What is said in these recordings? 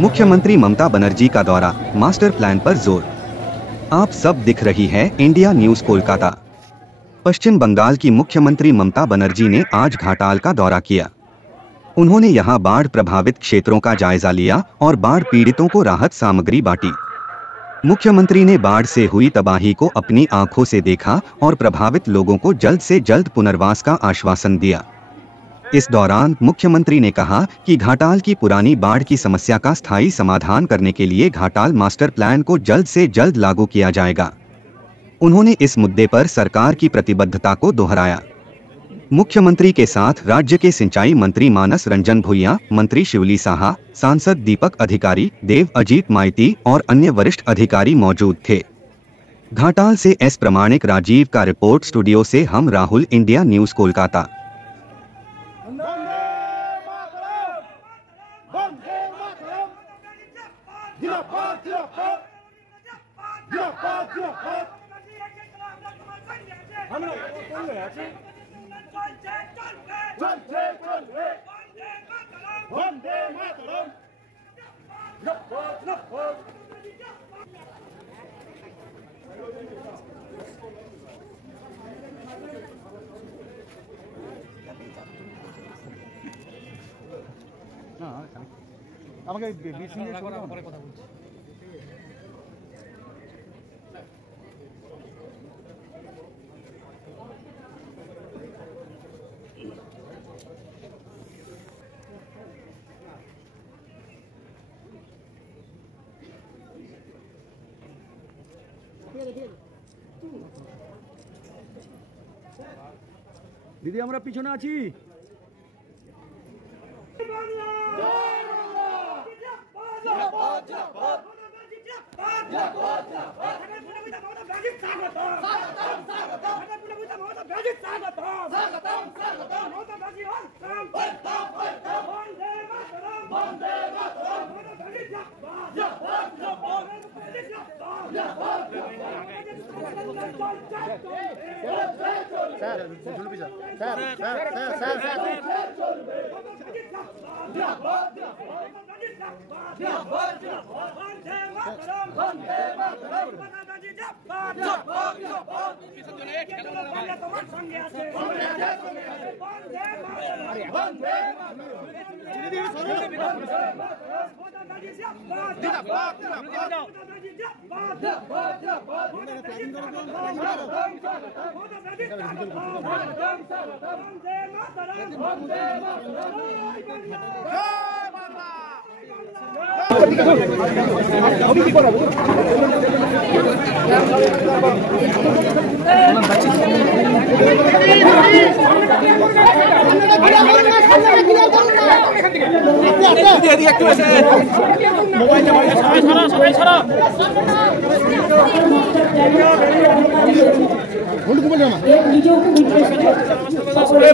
मुख्यमंत्री ममता बनर्जी का दौरा, मास्टर प्लान पर जोर। आप सब दिख रही है इंडिया न्यूज कोलकाता। पश्चिम बंगाल की मुख्यमंत्री ममता बनर्जी ने आज घाटाल का दौरा किया। उन्होंने यहां बाढ़ प्रभावित क्षेत्रों का जायजा लिया और बाढ़ पीड़ितों को राहत सामग्री बांटी। मुख्यमंत्री ने बाढ़ से हुई तबाही को अपनी आंखों से देखा और प्रभावित लोगों को जल्द से जल्द पुनर्वास का आश्वासन दिया। इस दौरान मुख्यमंत्री ने कहा कि घाटाल की पुरानी बाढ़ की समस्या का स्थायी समाधान करने के लिए घाटाल मास्टर प्लान को जल्द से जल्द लागू किया जाएगा। उन्होंने इस मुद्दे पर सरकार की प्रतिबद्धता को दोहराया। मुख्यमंत्री के साथ राज्य के सिंचाई मंत्री मानस रंजन भुइयां, मंत्री शिवली साहा, सांसद दीपक अधिकारी, देव अजीत माइती और अन्य वरिष्ठ अधिकारी मौजूद थे। घाटाल से एस प्रमाणिक राजीव का रिपोर्ट। स्टूडियो से हम राहुल, इंडिया न्यूज कोलकाता। আমাকে বিসি নিয়ে পরে কথা বলছি। দিদি আমরা পিছনে আছি।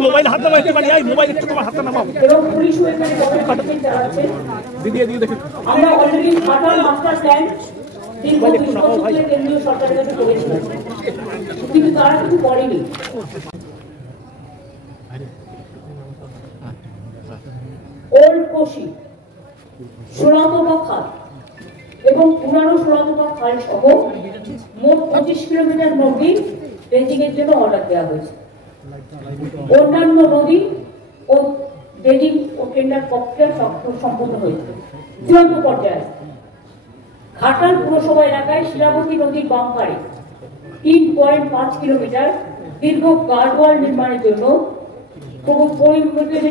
মোবাইল হাতে নামাইতে পারি, মোবাইল একটু তোমার হাতে নামাও। এবং পুলিশ এখানে গভর্নমেন্ট চালাচ্ছে। দিদি দেখুন, আমরা অলরেডি ঘাটাল মাস্টার প্ল্যান কেন্দ্রীয় সরকারের কাছে করেছিলাম, কিন্তু তারা কিছু করেনি। ওল্ড কোশি, সোনাতলা খাল এবং পুরানো সোনাতলা খাল সহ মোট 25 কিলোমিটার নদী ড্রেজিং এর জন্য অর্ডার দেওয়া হয়েছে। অন্যান্য নদী ও ড্রেজিং ও টেন্ডার প্রক্রিয়া সম্পন্ন হয়েছে। চূড়ান্ত পর্যায়ে ঘাটাল পুরসভা এলাকায় শিলাবতী নদীর বাম পাড়ে 3.5 কিলোমিটার দীর্ঘ গার্ডওয়াল নির্মাণের জন্য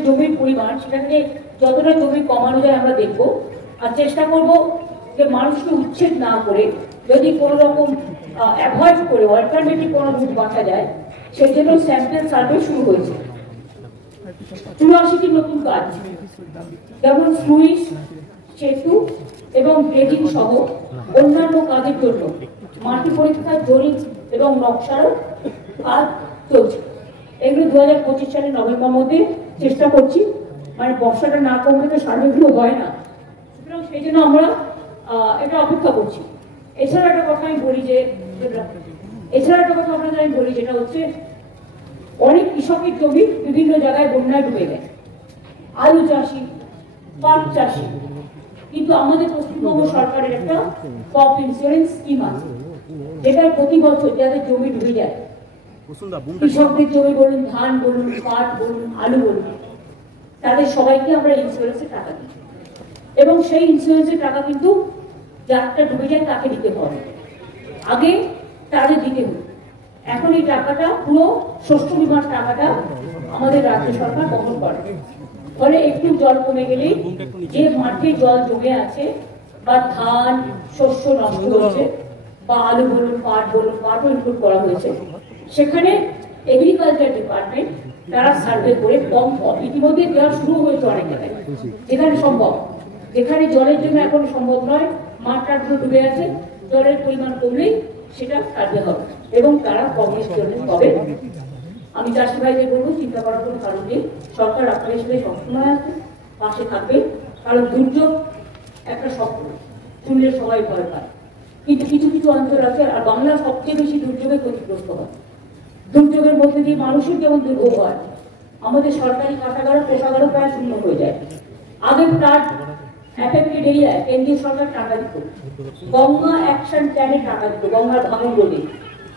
জমির পরিমাণ, সেখানে যতটা জমি কমানো যায় আমরা দেখবো, আর চেষ্টা করব যে মানুষকে উচ্ছেদ না করে যদি কোনো রকম অ্যাভয়েড করে অল্টারনেটিভ কোনো রুট বাঁচা যায়, সেই জন্য স্যাম্পল সার্ভে শুরু হয়েছে। 84টি নতুন কাজ, যেমন স্লুইস, সেতু এবং ড্রেজিং সহ অন্যান্য কাজের জন্য মাটি পরীক্ষা, জরিপ এবং নকশার কাজ চলছে। এগুলো 2025 সালের নভেম্বর মধ্যে চেষ্টা করছি, মানে বর্ষাটা না কমলে তো সার্ভেগুলো হয় না, সুতরাং সেই জন্য আমরা এটা অপেক্ষা করছি। এছাড়া একটা কথা আমি বলি যেটা হচ্ছে অনেক কৃষকের জমি বিভিন্ন জায়গায় বন্যায় ডুবে গেছে। আলু চাষি, পাট চাষি কিন্তু আমাদের পশ্চিমবঙ্গ সরকারের একটা ক্রপ ইন্স্যুরেন্স স্কিম আছে, যেটা প্রতি বছর যাদের জমি ডুবে যায়, কৃষকদের জমি বলুন, ধান বলুন, পাট বলুন, আলু বলুন, তাদের সবাইকে আমরা ইন্স্যুরেন্সের টাকা দিই। এবং সেই ইন্স্যুরেন্সের টাকা কিন্তু যারটা ডুবে যায় তাকে দিতে হবে, আগে তাদের দিতে হবে। এখন এই টাকাটা পুরো শস্য বীমার টাকাটা আমাদের রাজ্য সরকার বহন করে। ফলে একটু জল কমে গেলেই যে মাঠে জল জমে আছে বা ধান শস্য নষ্ট হচ্ছে বা আলু বলুন, পাট বলুন, পাটও ইনক্লুড করা হয়েছে, সেখানে এগ্রিকালচার ডিপার্টমেন্ট তারা সার্ভে করে কম ইতিমধ্যে দেওয়া শুরু হয়েছে অনেক জায়গায়, যেখানে সম্ভব, যেখানে জলের জন্য এখন সম্ভব নয়, মাঠটাগুলো ডুবে আছে, জলের পরিমাণ কমলেই সেটা সার্ভে হবে এবং তারা কম ইন্স্যুরেন্স পাবে। আমি চাষি ভাইদের বলবো, চিন্তা করার কোনো কারণ নেই, সরকার আপনাদের সাথে সবসময় আছে, পাশে থাকবে। কারণ দুর্যোগ একটা স্বপ্ন, শুনলে সবাই ভয় পায়, কিন্তু কিছু কিছু অঞ্চল আছে, আর বাংলা সবচেয়ে বেশি দুর্যোগে ক্ষতিগ্রস্ত হয়। দুর্যোগের মধ্যে দিয়ে মানুষের যেমন দুর্ভোগ হয়, আমাদের সরকারি কাটাগারও কোষাগারও প্রায় শূন্য হয়ে যায়। আগে ফ্লাড এফেক্টেড এরিয়ায় কেন্দ্রীয় সরকার টাকা দিত, গঙ্গা অ্যাকশন প্ল্যানে টাকা দিত, গঙ্গার ভাঙন বলে,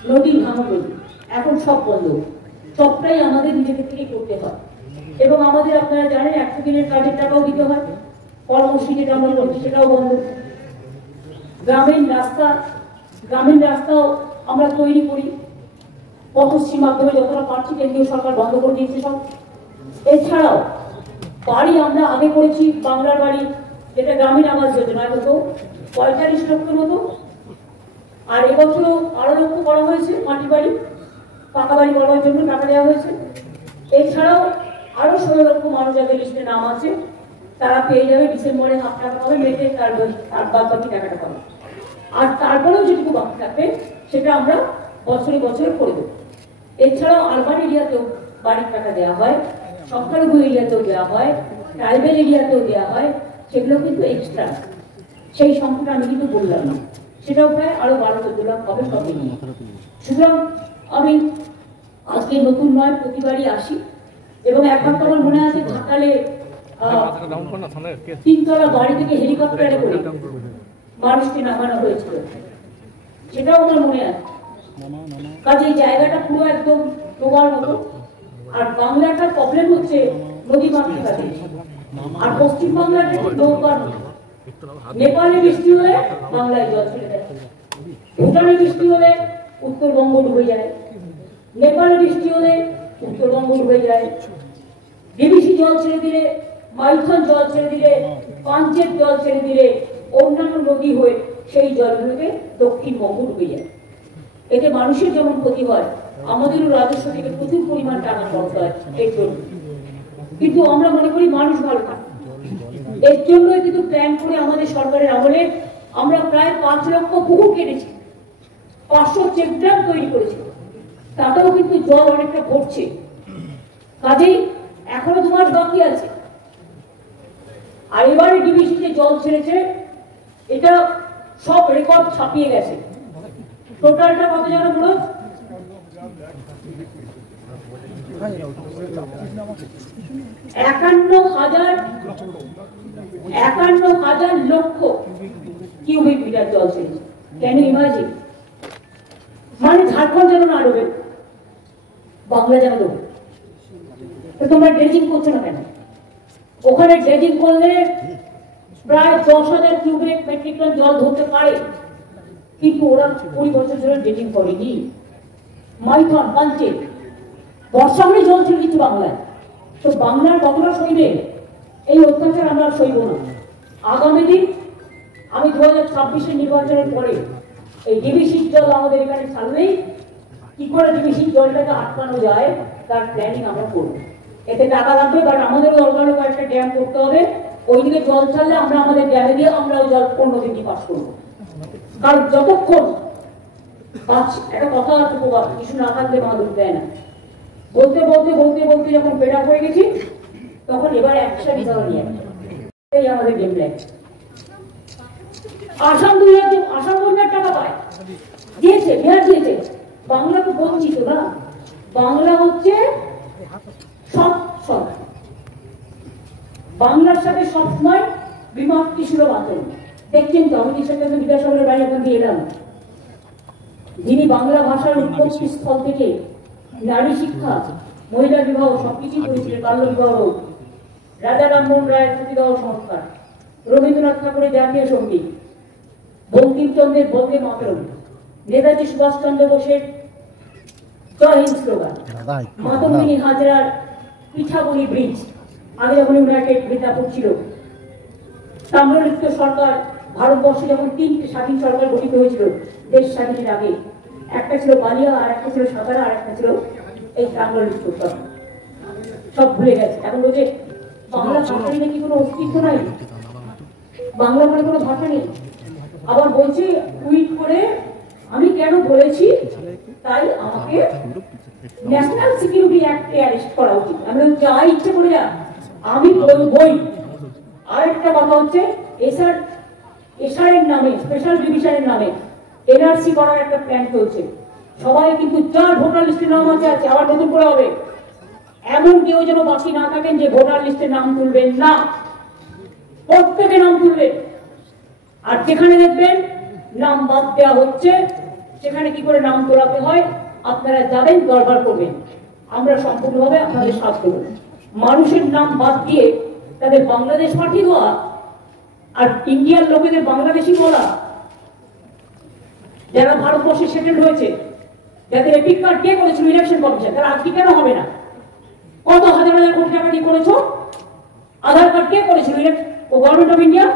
নদীর ভাঙন বলে, এখন সব বন্ধ, সবটাই আমাদের নিজেদের থেকে করতে হয়। এবং আমাদের আপনারা জানেন 100 দিনের কাজের টাকাও দিতে হয়, কর্মসূচি যেটা আমরা করছি সেটাও বন্ধ। গ্রামীণ রাস্তাও আমরা তৈরি করি, পথশ্রীর মাধ্যমে যতটা পারছি কেন্দ্রীয় সরকার বন্ধ করে দিয়েছে সব। এছাড়াও বাড়ি আমরা আগে করেছি, বাংলার বাড়ি যেটা গ্রামীণ আবাস যোজনা হতো 45 লক্ষের মতো, আর এবছরও আরো লক্ষ করা হয়েছে, মাটি বাড়ি পাকা বাড়ি করার জন্য টাকা দেওয়া হয়েছে। এছাড়াও আরো 16 লক্ষ মানুষ যাদের লিস্টে নাম আছে তারা পেয়ে যাবে, ডিসেম্বরে হাফ টাকা পাবে, মেতে তার বাদ বাকি টাকাটা পাবে। আর তারপরেও যেটুকু বাকি থাকবে সেটা আমরা বছরে বছরে করে দেবো। এছাড়াও আরবান এরিয়াতেও বাড়ির টাকা দেওয়া হয়, সংখ্যালঘু এরিয়াতেও দেওয়া হয়, ট্রাইবেল এরিয়াতেও দেওয়া হয়, সেগুলো কিন্তু এক্সট্রা, সেই সংখ্যাটা আমি কিন্তু বললাম না, সেটাও প্রায় আরো 12-14 লাখ হবে সব মিলিয়ে। সুতরাং আমি আজকে নতুন নয়, প্রতিবারই আসি এবং একবার তো আমার মনে আছে ঘাটালে 3তলা বাড়ি থেকে হেলিকপ্টারে করে মানুষকে নামানো হয়েছিল, সেটাও আমার মনে আছে। কাজে এই জায়গাটা পুরো একদম ডোবার মতো। আর বাংলাটার প্রবলেম হচ্ছে নদী মাতৃকাতে, আর পশ্চিমবাংলার নৌকার নেপালে বৃষ্টি হলে বাংলায় জল ছেড়ে দেয়, ভুটানে বৃষ্টি হলে উত্তরবঙ্গ ডুবে যায়, নেপালে বৃষ্টি হলে উত্তরবঙ্গ ডুবে যায়, ডিবিসি জল ছেড়ে দিলে, মাইথন জল ছেড়ে দিলে, পাঞ্চের জল ছেড়ে দিলে অন্যান্য নদী হয়ে সেই জলগুলোকে দক্ষিণবঙ্গ ডুবে যায়। এতে মানুষের যেমন ক্ষতি হয়, আমাদেরও রাজস্ব থেকে প্রচুর পরিমাণ টাকা খরচ হয় এর জন্য, কিন্তু আমরা মনে করি মানুষ ভালো থাকে। এর জন্যই কিন্তু প্ল্যান করে আমাদের সরকারের আমলে আমরা প্রায় 5 লক্ষ পুকুর কেটেছি, 500 চেকড্যাম তৈরি করেছি, তাতেও কিন্তু জল অনেকটা ভরছে। কাজেই এখনো 2 মাস বাকি আছে। আর এবারে ডিবিসিতে জল ছেড়েছে, এটা সব রেকর্ড ছাপিয়ে গেছে। টোটালটা কত জানো বলো? 51,000 লক্ষ কিউবিক মিটার জল ছেড়েছে। Can you imagine? মানে ঝাড়খণ্ড যেন না ডোবে, বাংলা যেন ডোবে। তো তোমরা ড্রেজিং করছো না কেন? ওখানে ড্রেজিং করলে প্রায় 10,000 কিউবিক মেট্রিক টন জল ধরতে পারে, কিন্তু ওরা 20 বছর ধরে ড্রেজিং করেনি। মাইথন, পাঞ্চে বর্ষা হলে জল ছিল কিন্তু বাংলায়, তো বাংলার কতটা সইবে এই অত্যাচার? আমরা সইব না। আগামী দিন আমি 2026-এর নির্বাচনের পরে এই ডিবিসির জল আমাদের এখানে ছাড়লেই কি করে ডিবিসির জলটাকে আটকানো যায় তার প্ল্যানিং আমরা করবো। এতে টাকা লাগবে, কারণ আমাদেরও দরকার একটা ড্যাম করতে হবে, ওইদিকে জল ছাড়লে আমরা আমাদের ড্যামে দিয়ে আমরা ওই জল অন্য দিকে পাস করবো। কারণ যতক্ষণ একটা কথা আছে, কিছু না থাকলে মা দুধ দেয় না। বলতে বলতে বলতে বলতে যখন পেটা হয়ে গেছি, তখন এবার একসাথে বিধান নিয়ে এই আমাদের গেম প্ল্যান। আসাম বন্যার টাকা পায়, দিয়েছে, বিহার দিয়েছে, বাংলা তো বঞ্চিত না। বাংলা হচ্ছে সব, বাংলার সাথে সবসময় বিমানটি ছিল বাতন। দেখছেন তো, আমি সঙ্গে বিদ্যাসাগরের বাড়ি ওখান দিয়ে এলাম। যিনি বাংলা ভাষার উৎপত্তি স্থল থেকে নারী শিক্ষা, মহিলা বিবাহ সবকিছু করেছিলেন, বাল্য বিবাহ, রাজা রামমোহন রায়ের সতীদাহ সংস্কার, রবীন্দ্রনাথ ঠাকুরের জাতীয় সঙ্গীত, বঙ্কিমচন্দ্রের বন্দে মাতরম, নেতাজি সুভাষচন্দ্র বোসের জয় হিন্দ স্লোগান, মাতঙ্গিনী হাজরার পিঠাবনি ব্রিজ, আগে যখন ইউনাইটেড মিদনাপুর ছিল, তাম্রলিপ্ত সরকার, ভারতবর্ষে যখন 3টে স্বাধীন সরকার গঠিত হয়েছিল দেশ স্বাধীনের আগে, একটা ছিল বালিয়া, আর একটা ছিল সাতারা, আর একটা ছিল এই তাম্রলিপ্ত সরকার। সব ভুলে গেছে। এখন বলছে বাংলা ভাষায় নাকি কোনো অস্তিত্ব নাই, বাংলা মানে কোনো ভাষা নেই। আবার বলছি টুইট করে, আমি কেন বলেছি তাই আমাকে ন্যাশনাল সিকিউরিটি অ্যাক্টে অ্যারেস্ট করা উচিত। আমি যা ইচ্ছে করে যা, আমি বলবই। আরেকটা কথা হচ্ছে এসআরের নামে, স্পেশাল ডিভিশনের নামে এনআরসি করার একটা প্ল্যান চলছে। সবাই কিন্তু যার ভোটার লিস্টের নাম আছে, আবার নতুন করে হবে। এমন কেউ যেন বাকি না থাকেন যে ভোটার লিস্টের নাম তুলবেন না, প্রত্যেকে নাম তুলবেন। আর যেখানে দেখবেন নাম বাদ দেওয়া হচ্ছে, সেখানে কি করে নাম তোলাতে হয় আপনারা যাবেন, দরবার করবেন। আমরা সম্পূর্ণভাবে আপনাদের সাথ দেব। মানুষের নাম বাদ দিয়ে তাদের বাংলাদেশ পাঠিয়ে দেওয়া আর ইন্ডিয়ার লোকেদের বাংলাদেশি বলা, যারা ভারতবর্ষে সেটেল হয়েছে, যাদের এপিক কার্ড কে করেছিল ইলেকশন কমিশন, তারা আজকে কেন হবে না? কত হাজার হাজার কোটি টাকা দিয়ে করেছো? আধার কার্ড কে করেছিল ও government of India?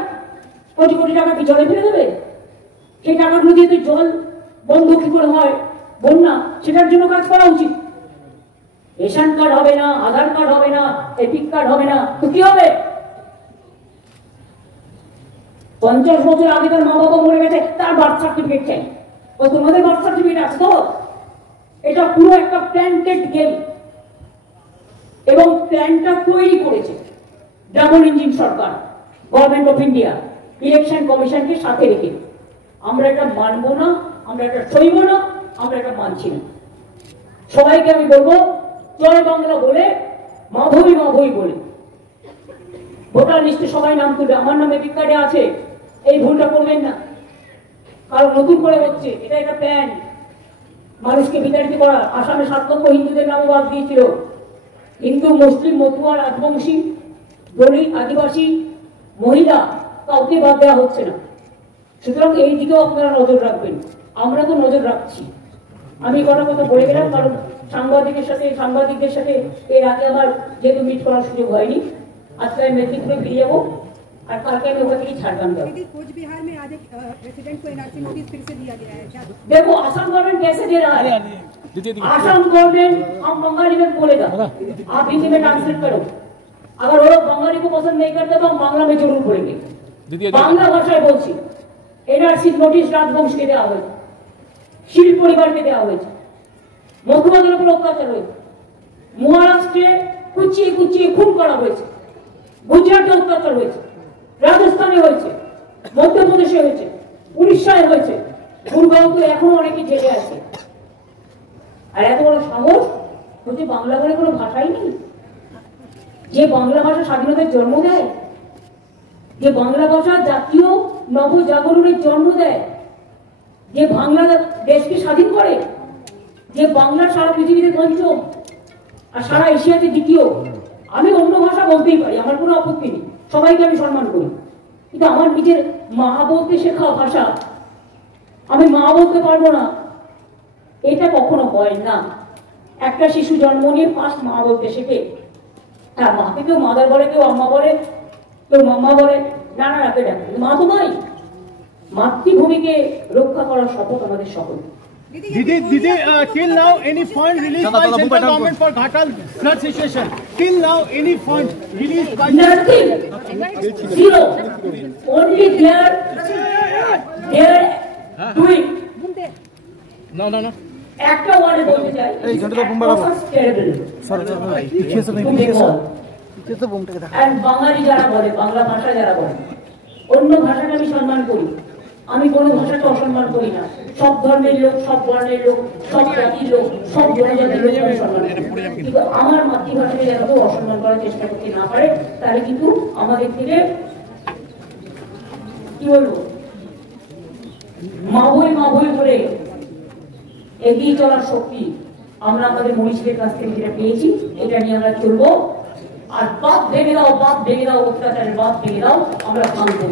Crore crore টাকা কি জলে ফেলে দেবে? সেই টাকাগুলো দিয়ে তো জল বন্ধ কি করে হয়, বন্যা, সেটার জন্য কাজ করা উচিত। রেশন কার্ড হবে না, আধার কার্ড হবে না, এপিক কার্ড হবে না, তো কি হবে? 50 বছর আগে তার মা বাবা মরে গেছে, তার বার্থ সার্টিফিকেট চাই। ও তোমাদের বার্থ সার্টিফিকেট আছে তো? এটা পুরো একটা প্ল্যান্টেড গেম, এবং প্ল্যানটা তৈরি করেছে double engine Sarkar, government of India, election কমিশনকে সাথে রেখে। আমরা এটা মানবো না, আমরা এটা সইব না, আমরা এটা মানছি না। সবাইকে আমি বলবো, জয় বাংলা বলে, মাভবী মাভবী বলে ভোটার লিস্টে সবাই নাম তুলবে। আমার নাম এপিক কার্ডে আছে, এই ভুলটা করবেন না। কারণ নতুন করে হচ্ছে, এটা একটা প্ল্যান মানুষকে বিতাড়িত করা। আসামে 7 লক্ষ হিন্দুদের নামে বাদ দিয়েছিল। হিন্দু, মুসলিম, মতুয়া, রাজবংশী, দলিত, আদিবাসী, মহিলা, কাউকে বাদ দেওয়া হচ্ছে না। সুতরাং এই দিকেও আপনারা নজর রাখবেন। আমরা তো নজর রাখছি। আমি কথা বলে গেলাম, কারণ সাংবাদিকদের সাথে এর আগে আমার যেহেতু মিট করার সুযোগ হয়নি, আজকে আমি মেদিনীপুরে ফিরে যাবো, আর কালকে আমি ওখান থেকে ঝাড়গ্রাম যাবো। कोचबिहार में आज एक रेसिडेंट को एनआरसी नोटिस फिर से दिया गया है क्या? देखो असम गवर्नमेंट कैसे दे रहा है। असम गवर्नमेंट हम बंगाली में बोलेगा, आप हिंदी में ट्रांसलेट करो। अगर वो लोग बंगाली को पसंद नहीं करते तो हम बांग्ला में जरूर बोलेंगे। बांग्ला भाषाয় বলছি, এনআরসি নোটিশ রাজবংশকে দেওয়া হয়েছে, শিল পরিবারকে দেওয়া হয়েছে, মধ্যমাদের উপর অত্যাচার হয়েছে, মহারাষ্ট্রে কুচিয়ে কুচিয়ে খুন করা হয়েছে, গুজরাটে অত্যাচার হয়েছে, রাজস্থানে হয়েছে, মধ্যপ্রদেশে হয়েছে, উড়িষ্যায় হয়েছে, গুরগাঁওতে এখনো অনেকে জেলে আছে। আর এত বড় সাহস হচ্ছে বাংলা বলে কোনো ভাষাই নেই। যে বাংলা ভাষা স্বাধীনতার জন্ম দেয়, যে বাংলা ভাষা জাতীয় নবজাগরণের জন্ম দেয়, যে বাংলা দেশকে স্বাধীন করে, যে বাংলা সারা পৃথিবীতে পঞ্চম আর সারা এশিয়াতে দ্বিতীয়। আমি অন্য ভাষা বলতেই পারি, আমার কোনো আপত্তি নেই, সবাইকে আমি সম্মান করি, কিন্তু আমার নিজের মা বলতে শেখা ভাষা আমি মা বলতে পারবো না, এটা কখনো হয় না। একটা শিশু জন্ম নিয়ে ফার্স্ট মা বলতে শেখে। হ্যাঁ, মাকে কেউ মাদার বলে, কেউ আম্মা বলে, কেউ মাম্মা বলে, নানা রাখে ডাকে, মা তো নয়। মাতৃভূমিকে রক্ষা করার শপথ আমাদের সকল। Didi, till now any fund released by central government for Ghatal flood situation? Till now any fund released by nothing, zero. Only they're doing. No. একটা ওয়ার্ডে বলতে চাই, and বাঙালি যারা বলে, বাংলা ভাষা যারা বলে, অন্য ভাষাকে আমি সম্মান করি, আমি কোনো ভাষাকে অসম্মান করি না। সব ধর্মের লোক, সব বর্ণের লোক, সব জাতির লোক, সব জনজাতির লোক আমি সম্মান করি, কিন্তু আমার মাতৃভাষাকে যারা কেউ অসম্মান করার চেষ্টা করতে না পারে, তাহলে কিন্তু আমাদের থেকে কি বলবো, মাবই করে এগিয়ে চলার শক্তি আমরা আমাদের মনীষীদের কাছ থেকে যেটা পেয়েছি, এটা নিয়ে আমরা চলবো। আর বাদ ভেঙে দাও, অত্যাচারের বাদ ভেঙে দাও, আমরা ভাঙবো।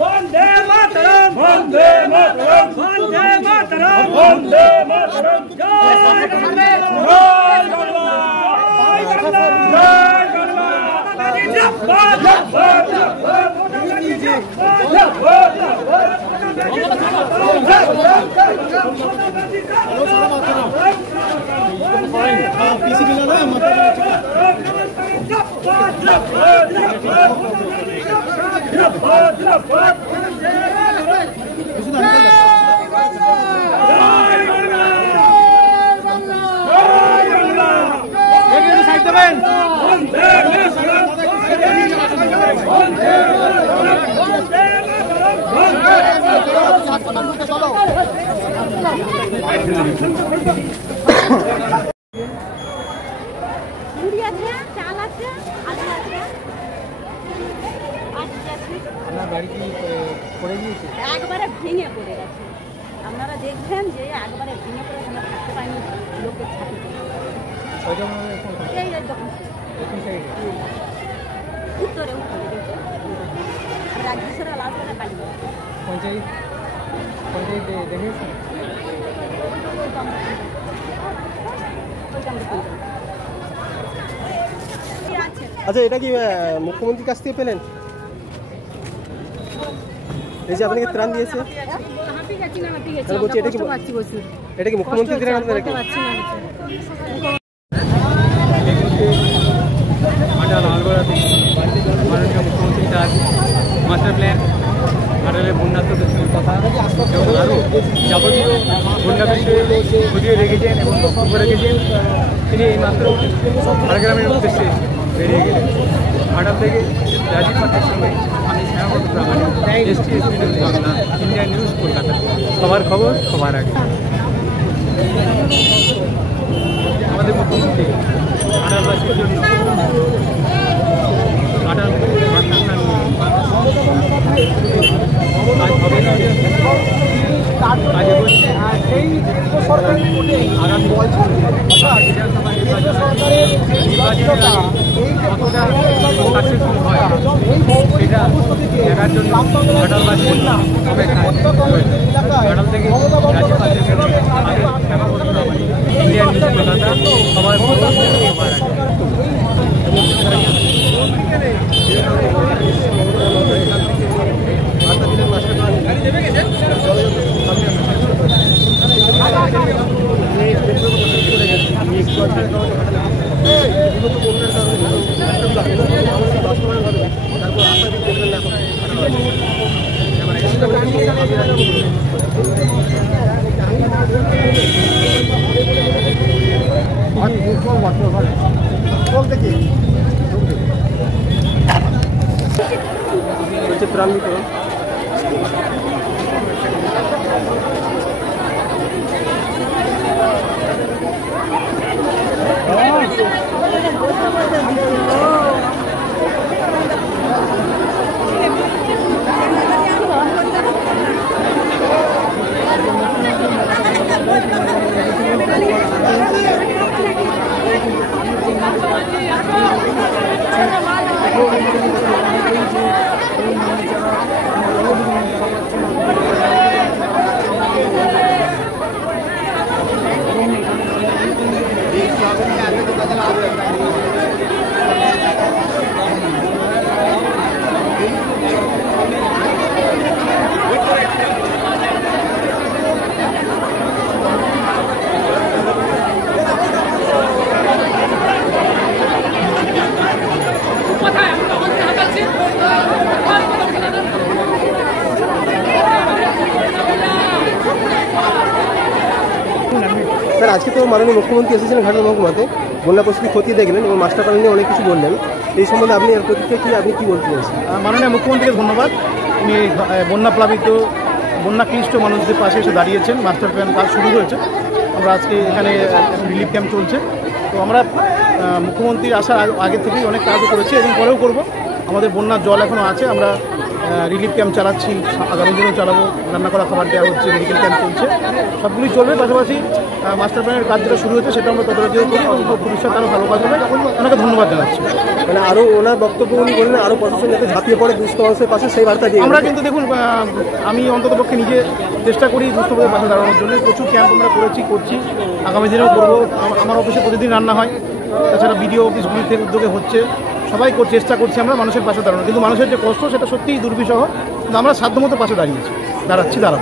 Vande Mataram, Vande Mataram, Vande Mataram, Vande Mataram, Jai Bangla, Jai Bangla, Jai Bangla, একবারে ভেঙে পড়ে গেছে। আপনারা দেখবেন যে একবারে ভেঙে পড়ে আমরা থাকতে পারিনি, লোকের ছাতি এই যখন উত্তরে রাজ্যেশ্বরা লাস্টে কালী পঞ্চায়েত দেখেছেন? আচ্ছা, এটা কি মুখ্যমন্ত্রীর কাছ থেকে পেলেন? এই যে আপনাকে ত্রাণ দিয়েছে, বলছি এটা কি মুখ্যমন্ত্রী দিলেন আপনারা? মাননীয় মুখ্যমন্ত্রী তার মাস্টার প্ল্যান, ঘাটালের বন্যাত্ম কথা এবং আরও যাবতীয় বন্যা বিষয়ে খতিয়ে রেখেছেন এবং বক্তব্য রেখেছেন। তিনি এইমাত্র ঝাড়গ্রামের উদ্দেশ্যে বেরিয়ে গেলেন। ঘাটাল থেকে রাজীব পাত্রের সঙ্গে আমি শ্যামাপদ প্রামাণিক, STSP news Bangla, India news Kolkata. সবার খবর সবার আগে। আমাদের মুখ্যমন্ত্রী ঘাটালবাসীর জন্য ঘাটাল আগামী বিধানসভা কতটা সাকসেসফুল হয় সেটা দেখার জন্য ঘাটালবাসী ঘাটাল থেকে রাজীব পাত্রের ইন্ডিয়ান নিউজ কলকাতা সবার ত্রাণ বিতরণ। স্যার আজকে তো মাননীয় মুখ্যমন্ত্রী এসেছিলেন ঘাটাল মহকুমাতে, বন্যা পরিস্থিতি খতিয়ে দেখলেন এবং মাস্টার প্ল্যান নিয়ে অনেক কিছু বললেন। এই সম্বন্ধে আপনি এর প্রতিক্রিয়া কি, আপনি কী বলতে চাইছেন? মাননীয় মুখ্যমন্ত্রীকে ধন্যবাদ। উনি বন্যা প্লাবিত বন্যাক্লিষ্ট মানুষদের পাশে এসে দাঁড়িয়েছেন। মাস্টার প্ল্যান কাজ শুরু হয়েছে, আমরা আজকে এখানে রিলিফ ক্যাম্প চলছে। তো আমরা মুখ্যমন্ত্রীর আসার আগে থেকেই অনেক কাজও করেছি এবং পরেও করব। আমাদের বন্যার জল এখনও আছে, আমরা রিলিফ ক্যাম্প চালাচ্ছি, আগামী দিনেও চালাবো। রান্না করা খাবার দেওয়া হচ্ছে, মেডিকেল ক্যাম্প চলছে, সবগুলোই চলবে। পাশাপাশি মাস্টার প্ল্যানের কাজ যেটা শুরু হয়েছে সেটা আমরা তদারকিও করি এবং ভবিষ্যতে আরও ভালো কাজ হবে। ওনাকে ধন্যবাদ জানাচ্ছি। মানে আরও ওনার বক্তব্য উনি বললেন আরও প্রশাসন যাতে ঝাঁপিয়ে পড়ে দুস্থ মানুষের পাশে, সেই বার্তা দিয়ে আমরা কিন্তু দেখুন, আমি অন্ততপক্ষে নিজে চেষ্টা করি দুস্থদের পাশে দাঁড়ানোর জন্য। প্রচুর ক্যাম্প আমরা করছি, আগামী দিনেও করবো। আমার অফিসে প্রতিদিন রান্না হয়, তাছাড়া বিডিও অফিসগুলি থেকে উদ্যোগে হচ্ছে, সবাই চেষ্টা করছি আমরা মানুষের পাশে দাঁড়ানো। কিন্তু মানুষের যে কষ্ট সেটা সত্যিই দুর্বিষহ, কিন্তু আমরা সাধ্যমতো পাশে দাঁড়াবো।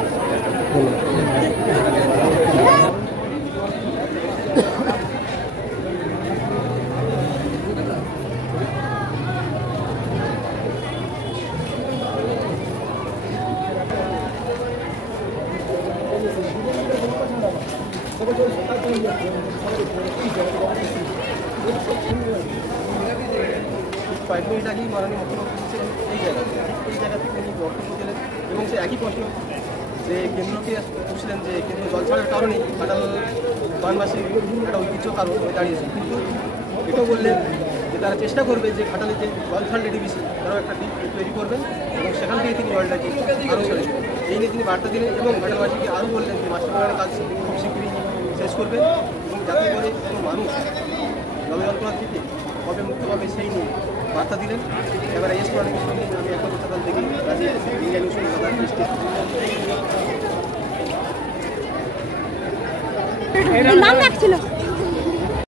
কয়েক মিনিট আগেই মাননীয় মুখ্যমন্ত্রী ছিলেন এই জায়গা থেকে উনি বক্তব্য দিলেন এবং সে একই প্রশ্ন যে কেন্দ্রকে বুঝলেন যে কেন্দ্র জল ছাড়ার কারণেই ঘাটাল বানবাসীর একটা ঐতিহ্য কারণ হয়ে দাঁড়িয়েছে। কিন্তু এটাও বললেন যে তারা চেষ্টা করবে যে ঘাটালে যে জল ছাড়লে ডিবিসি তারাও একটা দ্বীপ তৈরি করবেন এবং সেখান থেকে তিনি জলটাকে আরও ছেড়ে এই নিয়ে তিনি বার্তা দিলেন এবং ঘাটালবাসীকে আরও বললেন যে মাস্টার প্ল্যানের কাজ খুব শীঘ্রই শেষ করবেন এবং যাতে করে কোনো মানুষ জলযন্ত্রণা থেকে কবে মুক্ত পাবে সেই নিয়ে বার্তা দিলেন। এবারে এস করার সঙ্গে আমি একটা কথা দেখি ইন্ডিয়া নিউজ নাম রাখছিল।